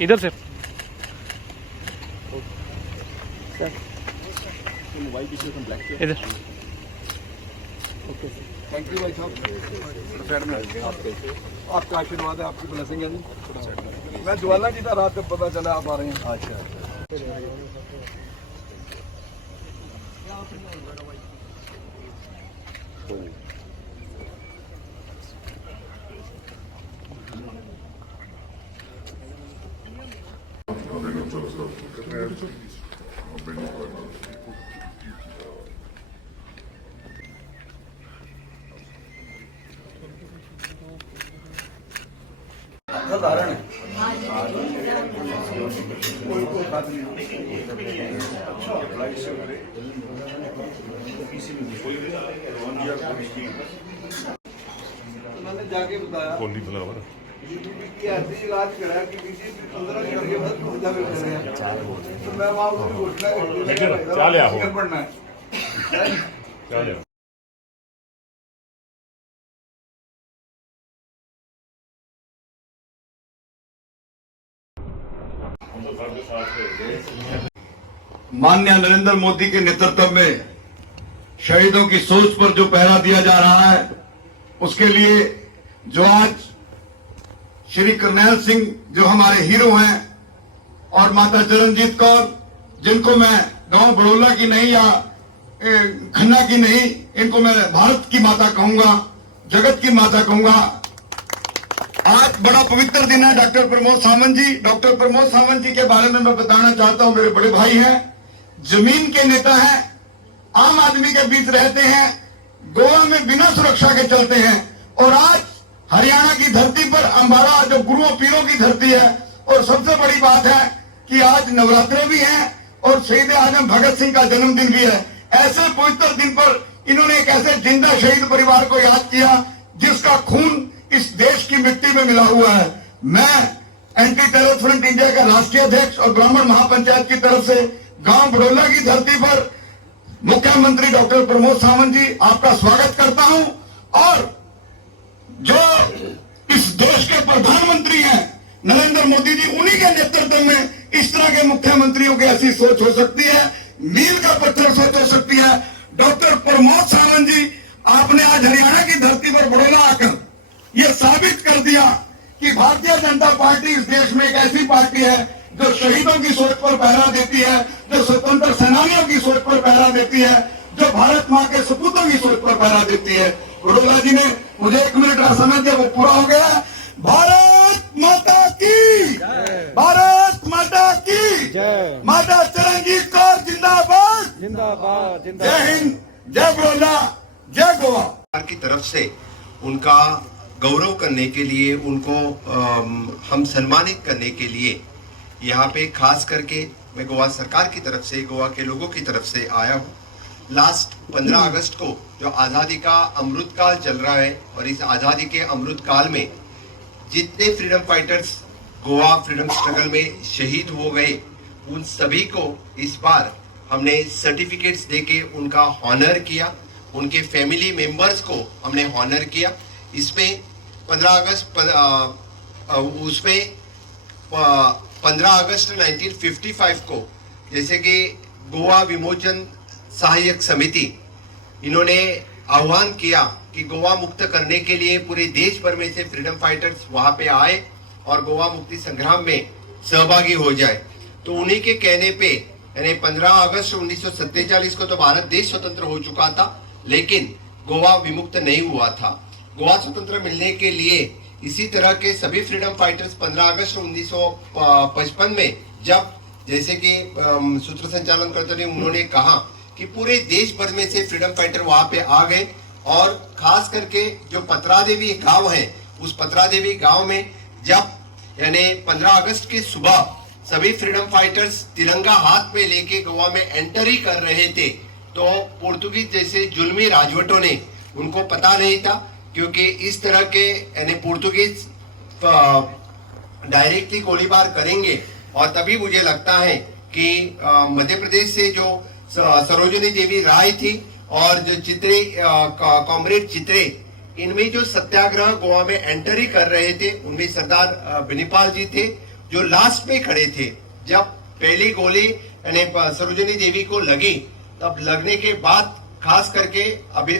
इधर से मोबाइल पीछे तुम ब्लैक पे इधर। ओके थैंक यू भाई साहब। साइड में आपका आशीर्वाद है, आपकी ब्लेसिंग है जी। मैं ज्वाला जी था रात जब पता चला आप आ रहे हैं। अच्छा साधारण है कोई बात नहीं जाके बताया बीजेपी की ऐसी इलाज करा कि बीजेपी 15 दिन के बाद पहुंचा भी कर रहे हैं। तो मैं वहां उसकी घोषणा कर पड़ना है। माननीय नरेंद्र मोदी के नेतृत्व में शहीदों की सोच पर जो पहरा दिया जा रहा है, उसके लिए जो आज श्री करनैल सिंह जो हमारे हीरो हैं और माता चरणजीत कौर, जिनको मैं गांव बड़ौला की नहीं या खन्ना की नहीं, इनको मैं भारत की माता कहूंगा, जगत की माता कहूंगा। आज बड़ा पवित्र दिन है। डॉक्टर प्रमोद सावंत जी के बारे में मैं बताना चाहता हूं। मेरे बड़े भाई हैं, जमीन के नेता हैं, आम आदमी के बीच रहते हैं, गोवा में बिना सुरक्षा के चलते हैं, और आज हरियाणा की धरती पर अंबाला जो गुरुओं पीरों की धरती है, और सबसे बड़ी बात है कि आज नवरात्र भी है और शहीद आजम भगत सिंह का जन्मदिन भी है। ऐसे पवित्र दिन पर इन्होंने एक ऐसे जिंदा शहीद परिवार को याद किया जिसका खून इस देश की मिट्टी में मिला हुआ है। मैं एंटी टेरर फ्रंट इंडिया का राष्ट्रीय अध्यक्ष और ब्राह्मण महापंचायत की तरफ से गांव बड़ौला की धरती पर मुख्यमंत्री डॉक्टर प्रमोद सावंत जी आपका स्वागत करता हूं। और जो इस देश के प्रधानमंत्री हैं नरेंद्र मोदी जी, उन्हीं के नेतृत्व में इस तरह के मुख्यमंत्रियों की ऐसी सोच हो सकती है, मील का पत्थर सोच हो सकती है। डॉक्टर प्रमोद सावंत जी, आपने आज हरियाणा की धरती पर बड़ौला आकर यह साबित कर दिया कि भारतीय जनता पार्टी इस देश में एक ऐसी पार्टी है जो शहीदों की सोच पर पहरा देती है, जो स्वतंत्र सेनानियों की सोच पर पहरा देती है, जो भारत मां के सपूतों की सोच पर पहरा देती है। बड़ौला जी ने मुझे 1 मिनट का समय दिया, वो पूरा हो गया। भारत माता की, भारत माता की जय, माता चरणजीत कौर जिंदाबाद, जिंदाबाद, जय हिंद, जय बड़ौला, जय गोवा। की तरफ से उनका गौरव करने के लिए, उनको हम सम्मानित करने के लिए यहाँ पे खास करके मैं गोवा सरकार की तरफ से, गोवा के लोगों की तरफ से आया हूँ। लास्ट 15 अगस्त को जो आज़ादी का अमृत काल चल रहा है, और इस आज़ादी के अमृत काल में जितने freedom fighters Goa freedom struggle में शहीद हो गए, उन सभी को इस बार हमने सर्टिफिकेट्स देके उनका हॉनर किया, उनके फैमिली मेंबर्स को हमने हॉनर किया। इसमें 15 अगस्त 1955 को, जैसे कि गोवा विमोचन सहायक समिति, इन्होंने आह्वान किया कि गोवा मुक्त करने के लिए पूरे देश भर में से फ्रीडम फाइटर्स वहां पे आए और गोवा मुक्ति संग्राम में सहभागी हो जाए। तो उन्हीं के कहने पे, यानी 15 अगस्त 1947 को तो भारत देश स्वतंत्र हो चुका था, लेकिन गोवा विमुक्त नहीं हुआ था। गोवा स्वतंत्र मिलने के लिए इसी तरह के सभी फ्रीडम फाइटर्स 15 अगस्त 1955 में, जब जैसे कि सूत्र संचालन करते हुए उन्होंने कहा कि पूरे देश भर में से फ्रीडम फाइटर वहां पे आ गए, और खास करके जो पत्रादेवी गांव है, उस पत्रादेवी गांव में जब यानी 15 अगस्त की सुबह सभी फ्रीडम फाइटर्स तिरंगा हाथ में लेके गोवा में एंटर ही कर रहे थे, तो पोर्तुगीज जैसे जुल्मी राजवटों ने, उनको पता नहीं था, क्योंकि इस तरह के यानी पोर्तुगीज डायरेक्टली गोलीबार करेंगे। और तभी मुझे लगता है कि मध्य प्रदेश से जो सरोजिनी देवी राय थी और जो चित्रे कॉमरेड चित्रे इनमें जो सत्याग्रह गोवा में एंटर ही कर रहे थे उनमें सरदार बेनीपाल जी थे, जो लास्ट में खड़े थे। जब पहली गोली यानी सरोजिनी देवी को लगी, तब लगने के बाद खास करके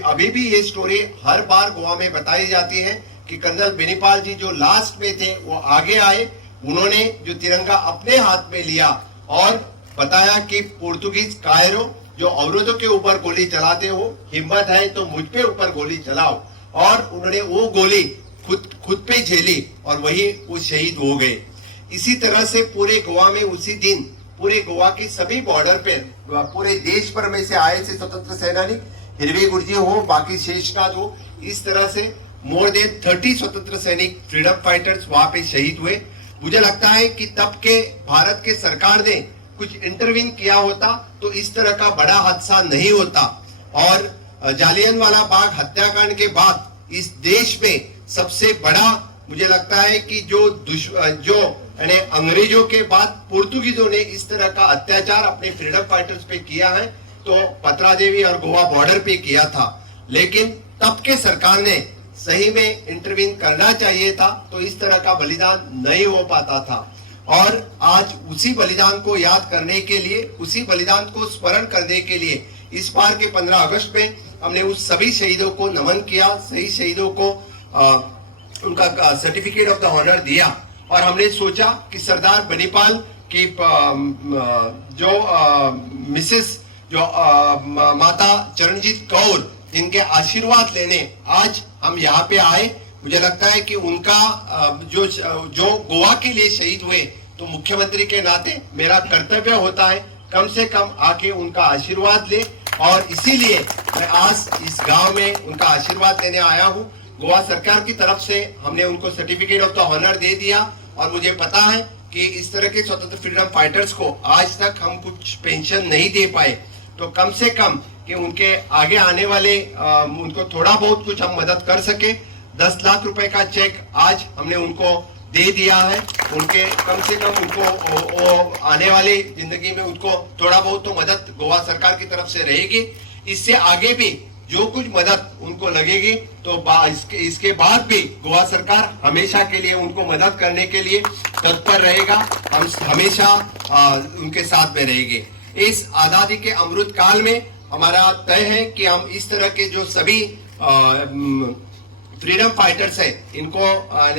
अभी भी ये स्टोरी हर बार गोवा में बताई जाती है कि कर्नल बेनीपाल जी जो लास्ट में थे वो आगे आए, उन्होंने जो तिरंगा अपने हाथ में लिया और बताया कि पोर्तुगीज कायरो जो अवरोधों के ऊपर गोली चलाते हो, हिम्मत है तो मुझ पे ऊपर गोली चलाओ। और उन्होंने वो गोली खुद पे झेली और वही वो शहीद हो गए। इसी तरह से पूरे गोवा में उसी दिन पूरे गोवा की सभी बॉर्डर पे पूरे देश भर में से आए थे स्वतंत्र सेनानी, हिरवे गुरजी हो, बाकी शेषनाग हो, इस तरह से मोर देन 30 स्वतंत्र सैनिक फ्रीडम फाइटर्स वहां पे शहीद हुए। मुझे लगता है कि तब के भारत के सरकार ने कुछ इंटरवीन किया होता तो इस तरह का बड़ा हादसा नहीं होता। और जालियनवाला बाग हत्याकांड के बाद इस देश में सबसे बड़ा मुझे लगता है कि जो यानी अंग्रेजों के बाद पोर्तुगीजों ने इस तरह का अत्याचार अपने फ्रीडम फाइटर्स पे किया है तो पत्रादेवी और गोवा बॉर्डर पे किया था। लेकिन तब के सरकार ने सही में इंटरवीन करना चाहिए था तो इस तरह का बलिदान नहीं हो पाता था। और आज उसी बलिदान को याद करने के लिए, उसी बलिदान को स्मरण करने के लिए इस बार के 15 अगस्त में हमने उस सभी शहीदों को नमन किया, सही शहीदों को उनका सर्टिफिकेट ऑफ द ऑनर दिया। और हमने सोचा कि सरदार बेनीपाल की जो मिसेस जो माता चरणजीत कौर, जिनके आशीर्वाद लेने आज हम यहाँ पे आए, मुझे लगता है कि उनका जो गोवा के लिए शहीद हुए तो मुख्यमंत्री के नाते मेरा कर्तव्य होता है कम से कम आके उनका आशीर्वाद ले। और इसीलिए मैं आज इस गांव में उनका आशीर्वाद लेने आया हूं। गोवा सरकार की तरफ से हमने उनको सर्टिफिकेट ऑफ द ऑनर दे दिया और मुझे पता है कि इस तरह के स्वतंत्र फ्रीडम फाइटर्स को आज तक हम कुछ पेंशन नहीं दे पाए, तो कम से कम कि उनके आगे आने वाले उनको थोड़ा बहुत कुछ हम मदद कर सके। 10 लाख रुपए का चेक आज हमने उनको दे दिया है। उनके कम से कम उनको आने वाली जिंदगी में उनको थोड़ा बहुत तो मदद गोवा सरकार की तरफ से रहेगी। इससे आगे भी जो कुछ मदद उनको लगेगी तो इसके बाद भी गोवा सरकार हमेशा के लिए उनको मदद करने के लिए तत्पर रहेगा। हम हमेशा उनके साथ में रहेंगे। इस आजादी के अमृत काल में हमारा तय है कि हम इस तरह के जो सभी फ्रीडम फाइटर्स है इनको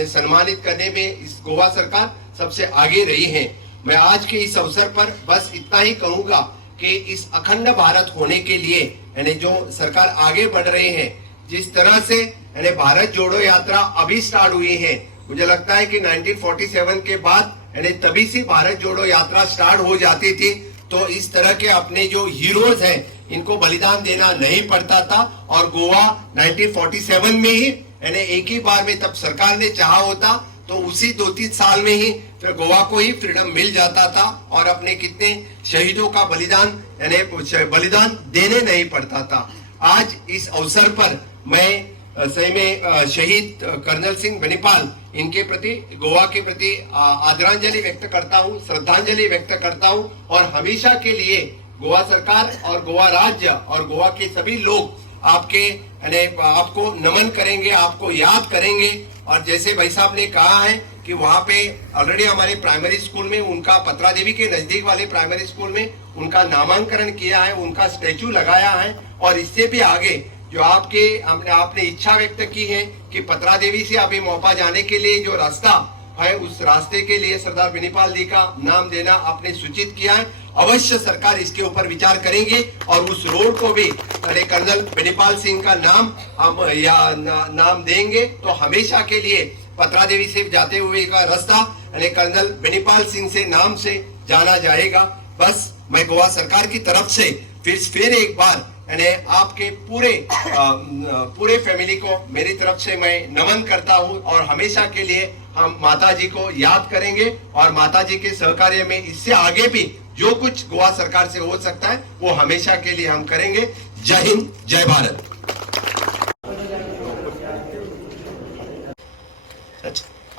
सम्मानित करने में इस गोवा सरकार सबसे आगे रही है। मैं आज के इस अवसर पर बस इतना ही कहूंगा कि इस अखंड भारत होने के लिए यानी जो सरकार आगे बढ़ रहे हैं, जिस तरह से यानी भारत जोड़ो यात्रा अभी स्टार्ट हुई है, मुझे लगता है कि 1947 के बाद यानी तभी से भारत जोड़ो यात्रा स्टार्ट हो जाती थी। तो इस तरह के अपने जो हीरोज हैं इनको बलिदान देना नहीं पड़ता था। और गोवा 1947 में ही यानी एक ही बार में तब सरकार ने चाहा होता तो उसी 2-3 साल में ही फिर गोवा को ही फ्रीडम मिल जाता था और अपने कितने शहीदों का बलिदान यानी बलिदान देने नहीं पड़ता था। आज इस अवसर पर मैं सही में शहीद कर्नल सिंह बेनीपाल इनके प्रति गोवा के प्रति आदरांजलि व्यक्त करता हूँ, श्रद्धांजलि व्यक्त करता हूँ। और हमेशा के लिए गोवा सरकार और गोवा राज्य और गोवा के सभी लोग आपको नमन करेंगे, आपको याद करेंगे। और जैसे भाई साहब ने कहा है कि वहाँ पे ऑलरेडी हमारे प्राइमरी स्कूल में उनका पत्रादेवी के नजदीक वाले प्राइमरी स्कूल में उनका नामांकन किया है, उनका स्टैचू लगाया है। और इससे भी आगे जो आपने इच्छा व्यक्त की है कि पत्रादेवी से अभी मोपा जाने के लिए जो रास्ता है उस रास्ते के लिए सरदार बेनीपाल जी का नाम देना आपने सूचित किया है। अवश्य सरकार इसके ऊपर विचार करेंगे और उस रोड को भी कर्नल बेनीपाल सिंह का नाम हम नाम देंगे तो हमेशा के लिए पत्रादेवी से जाते हुए का रास्ता कर्नल बेनीपाल सिंह से नाम से जाना जाएगा। बस मैं गोवा सरकार की तरफ से फिर एक बार आपके पूरे फैमिली को मेरी तरफ से मैं नमन करता हूं। और हमेशा के लिए हम माता जी को याद करेंगे और माता जी के सहकार्य में इससे आगे भी जो कुछ गोवा सरकार से हो सकता है वो हमेशा के लिए हम करेंगे। जय हिंद, जय भारत।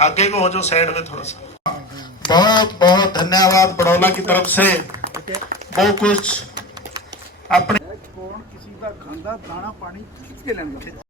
आगे को हो जो साइड में थोड़ा सा। बहुत बहुत धन्यवाद बड़ौला की तरफ से। वो कुछ अपने कौन किसी का खांदा दाना पानी खींच के लेंदा।